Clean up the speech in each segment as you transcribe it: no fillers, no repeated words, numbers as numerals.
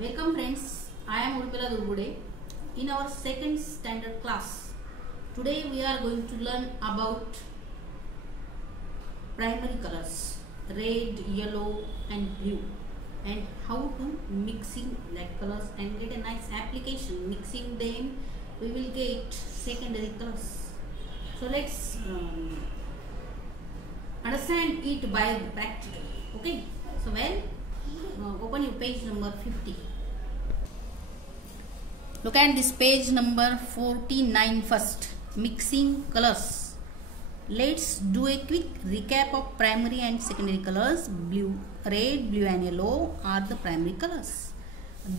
Welcome friends, I am Urpila Durgude. In our second standard class, today we are going to learn about primary colors, red, yellow and blue, and how to mixing that colors and get a nice application. Mixing them, we will get secondary colors. So let's understand it by the practical. Okay, so open your page number 50. Look at this page number 49 first. Mixing colors. Let's do a quick recap of primary and secondary colors. Red, blue and yellow are the primary colors.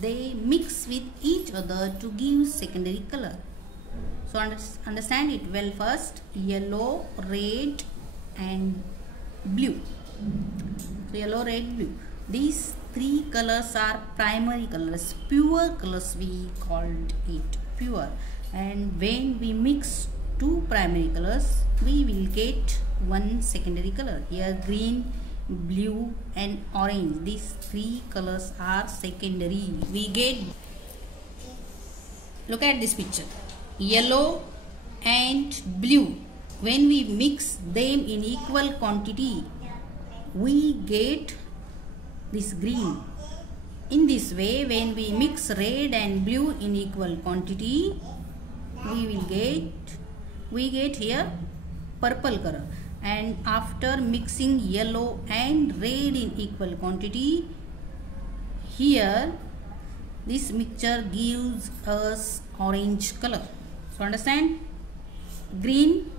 They mix with each other to give secondary color. So understand it well first. Yellow, red and blue. So yellow, red, blue. These three colors are primary colors, pure colors we called it, pure. And when we mix two primary colors, we will get one secondary color. Here green, blue and orange. These three colors are secondary. We get, look at this picture, yellow and blue. When we mix them in equal quantity, we get this green. In this way, when we mix red and blue in equal quantity, we get here purple color. And after mixing yellow and red in equal quantity, here this mixture gives us orange color. So understand, green,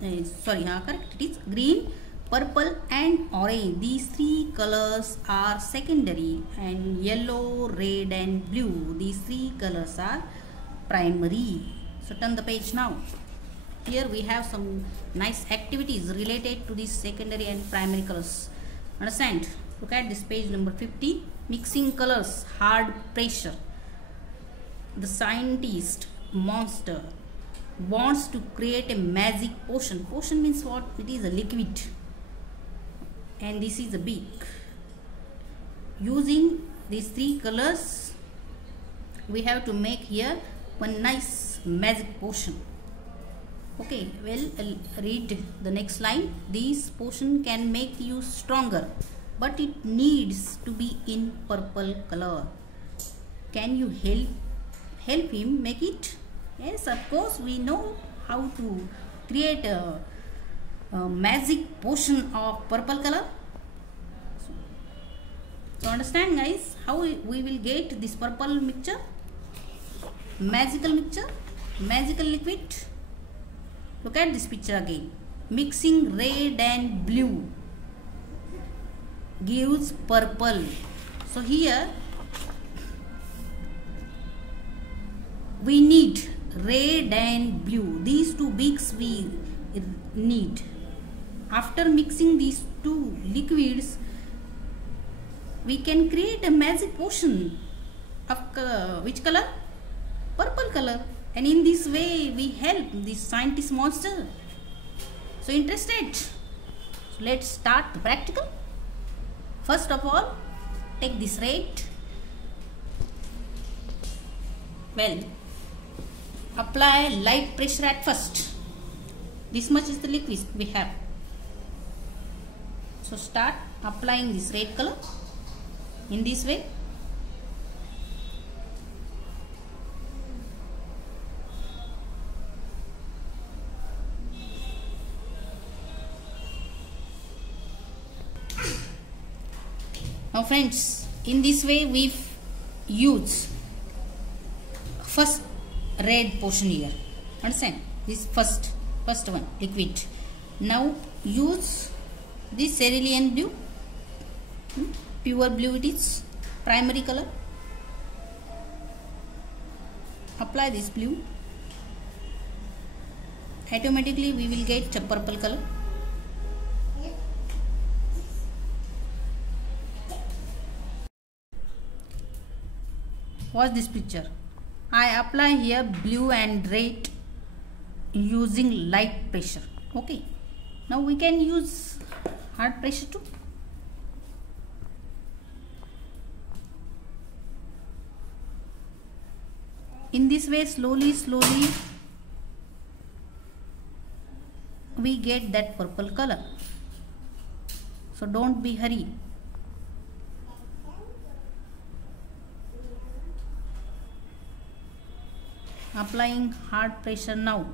correct, it is green, purple and orange. These three colors are secondary, and yellow, red and blue, these three colors are primary. So turn the page now. Here we have some nice activities related to these secondary and primary colors. Understand? Look at this page number 50. Mixing colors, hard pressure. The scientist monster wants to create a magic potion. Potion means what? It is a liquid. And this is a beak. Using these three colors, we have to make here one nice magic potion. Okay, well, read the next line. This potion can make you stronger, but it needs to be in purple color. Can you help him make it? Yes, of course, we know how to create a magic potion of purple color. So understand guys, how we will get this purple mixture, magical mixture, magical liquid. Look at this picture again. Mixing red and blue gives purple. So here we need red and blue. These two beaks we need. After mixing these two liquids, we can create a magic potion of which color? Purple color. And in this way we help this scientist monster. So interested? So let's start the practical. First of all, take this red. Well, apply light pressure at first. This much is the liquid we have. So start applying this red color in this way. Now friends, in this way we use first red portion here. Understand? This first one, liquid. Now use this cerulean blue, pure blue it is, primary color. Apply this blue. Automatically we will get a purple color. Watch this picture. I apply here blue and red using light pressure. Okay. Now we can use hard pressure too. In this way, slowly we get that purple color. So don't be hurry. Applying hard pressure now.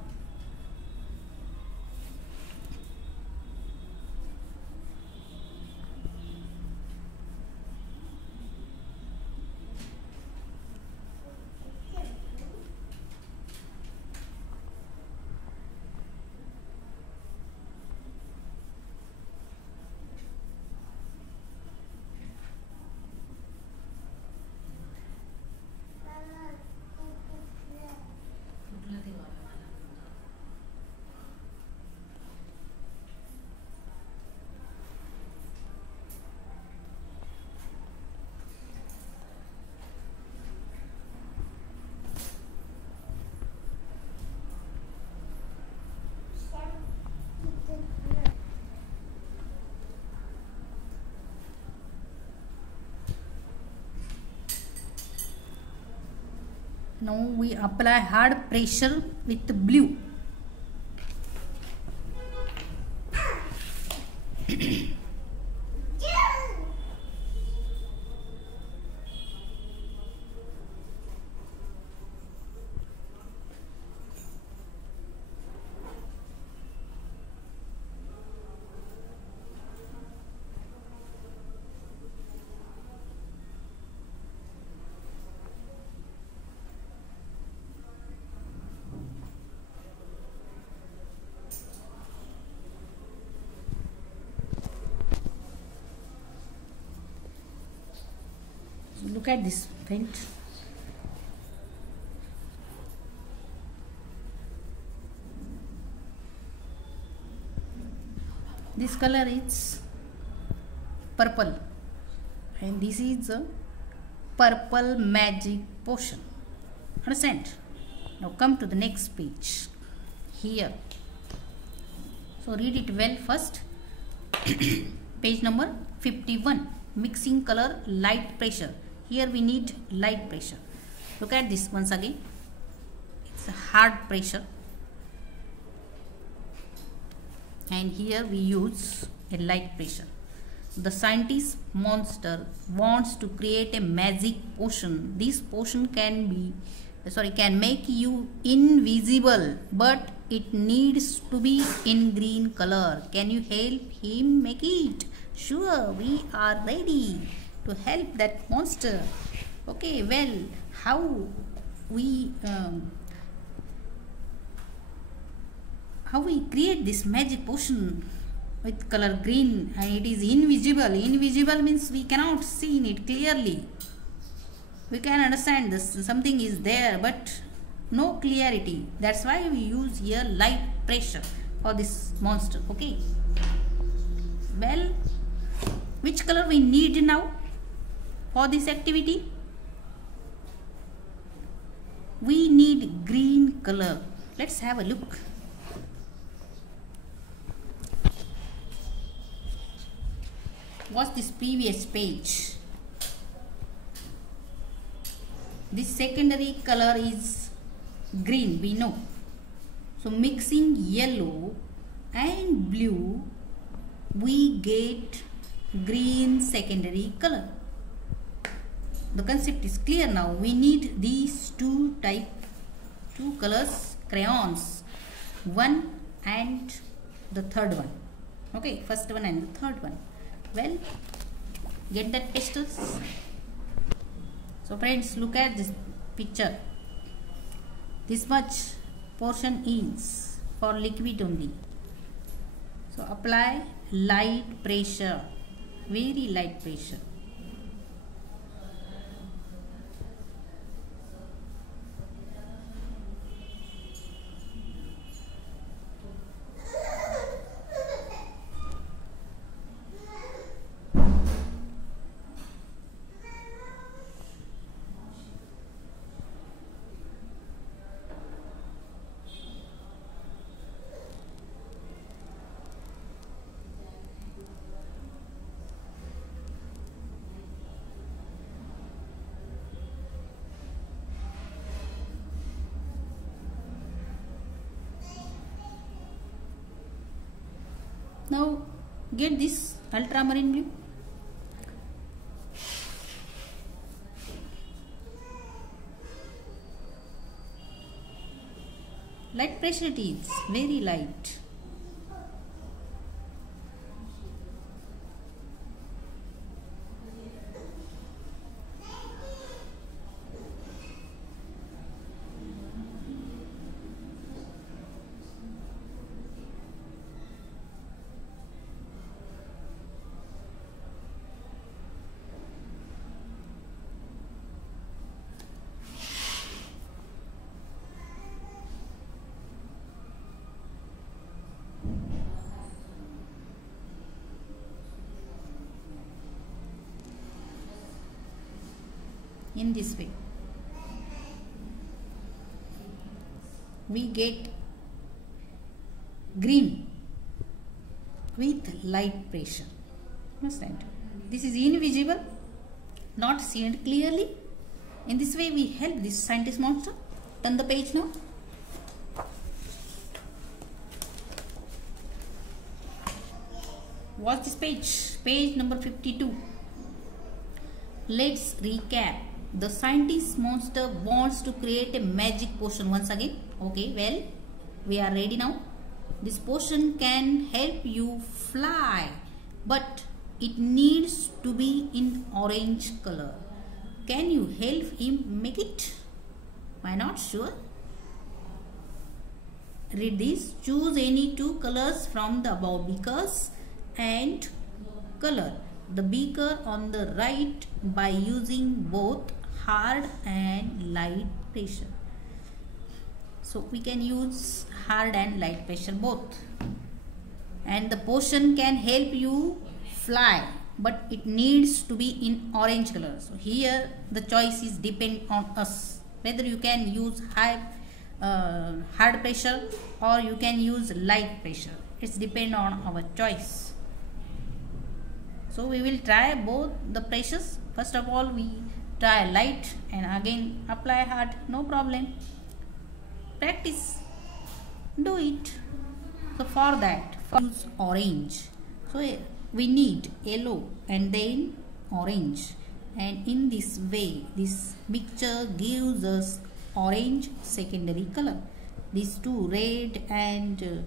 Now we apply hard pressure with blue. Look at this paint. This color is purple and this is a purple magic potion. Understand? Now come to the next page. Here. So read it well first. Page number 51. Mixing color, light pressure. Here we need light pressure. Look at this once again. It's a hard pressure. And here we use a light pressure. The scientist monster wants to create a magic potion. This potion can make you invisible, but it needs to be in green color. Can you help him make it? Sure, we are ready to help that monster. Okay, well, how we create this magic potion with color green and it is invisible. Invisible means we cannot see it clearly. We can understand this, something is there but no clarity. That's why we use here light pressure for this monster. Okay, well, which color we need now for this activity? We need green color. Let's have a look. What's this previous page? This secondary color is green, we know. So mixing yellow and blue, we get green secondary color. The concept is clear now. We need these two colors crayons, one and the third one. Okay, first one and the third one. Well, get that pastels. So friends, look at this picture. This much portion is for liquid only. So apply light pressure, very light pressure. Now get this ultramarine blue. Light pressure it is, very light. In this way we get green with light pressure. Understand? This is invisible, not seen clearly. In this way we help this scientist monster. Turn the page now. Watch this page, page number 52. Let's recap. The scientist monster wants to create a magic potion once again. Okay, well, we are ready now. This potion can help you fly, but it needs to be in orange color. Can you help him make it? Why not? Sure. Read this. Choose any two colors from the above beakers and color the beaker on the right by using both hard and light pressure. So we can use hard and light pressure both. And the potion can help you fly, but it needs to be in orange color. So here the choice is depend on us, whether you can use hard pressure or you can use light pressure. It's depend on our choice. So we will try both the pressures. First of all we try light and again apply hard, no problem. Practice, do it. So for that use orange. So we need yellow and then orange, and in this way this mixture gives us orange secondary color. These two, red and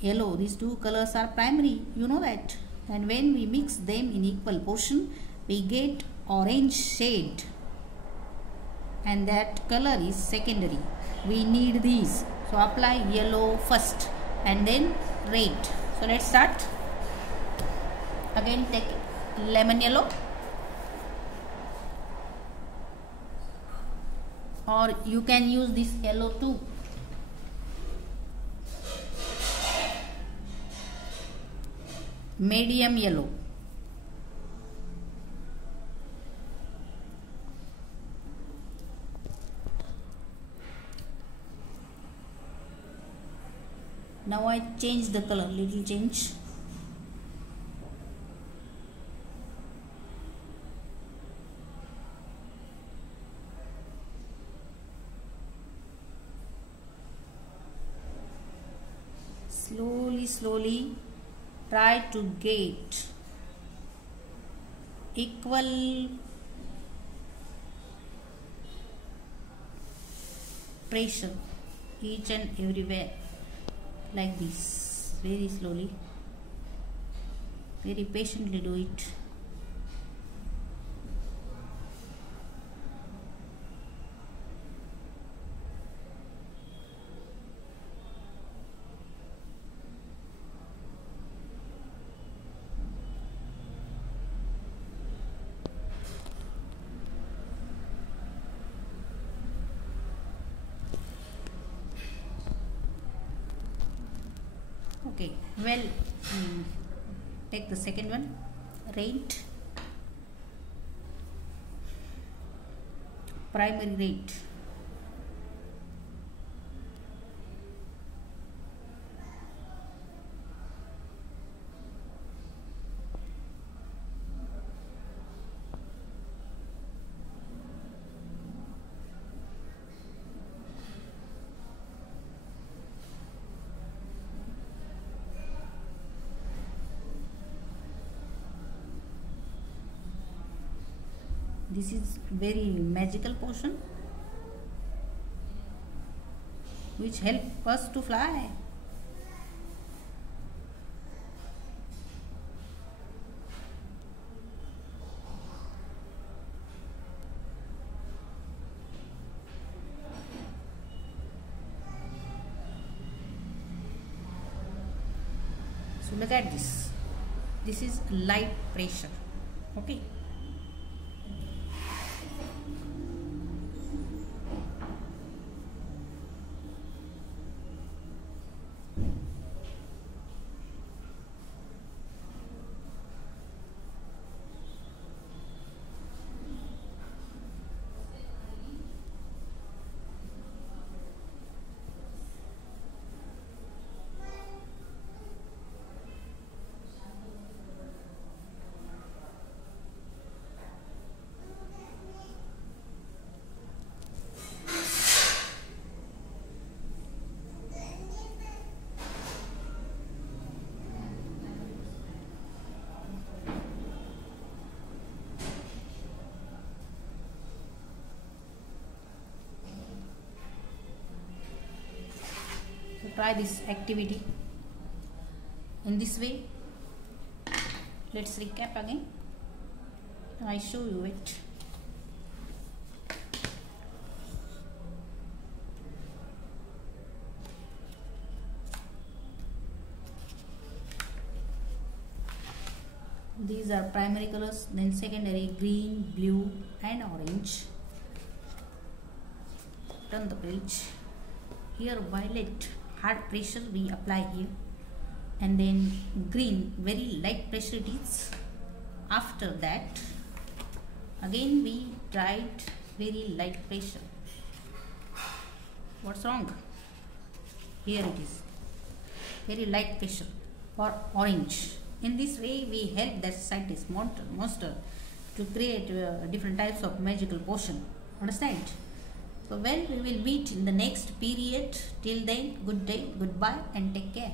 yellow, these two colors are primary, you know that. And when we mix them in equal portion we get orange shade, and that color is secondary. We need these. So apply yellow first and then red. So let's start. Again take lemon yellow, or you can use this yellow too. Medium yellow, now I change the color, little change. Slowly try to get equal pressure each and everywhere, like this. Very slowly, very patiently do it. Okay, well, take the second one, red, primary red. This is very magical potion which help us to fly. So look at this. This is light pressure. Okay. So try this activity in this way. Let's recap again. I show you it. These are primary colors, then secondary green, blue and orange. Turn the page. Here violet, hard pressure we apply here, and then green, very light pressure it is. After that again we tried very light pressure. What's wrong? Here it is, very light pressure for orange. In this way we help that scientist monster to create different types of magical potion. Understand? So well, we will meet in the next period. Till then, good day, goodbye and take care.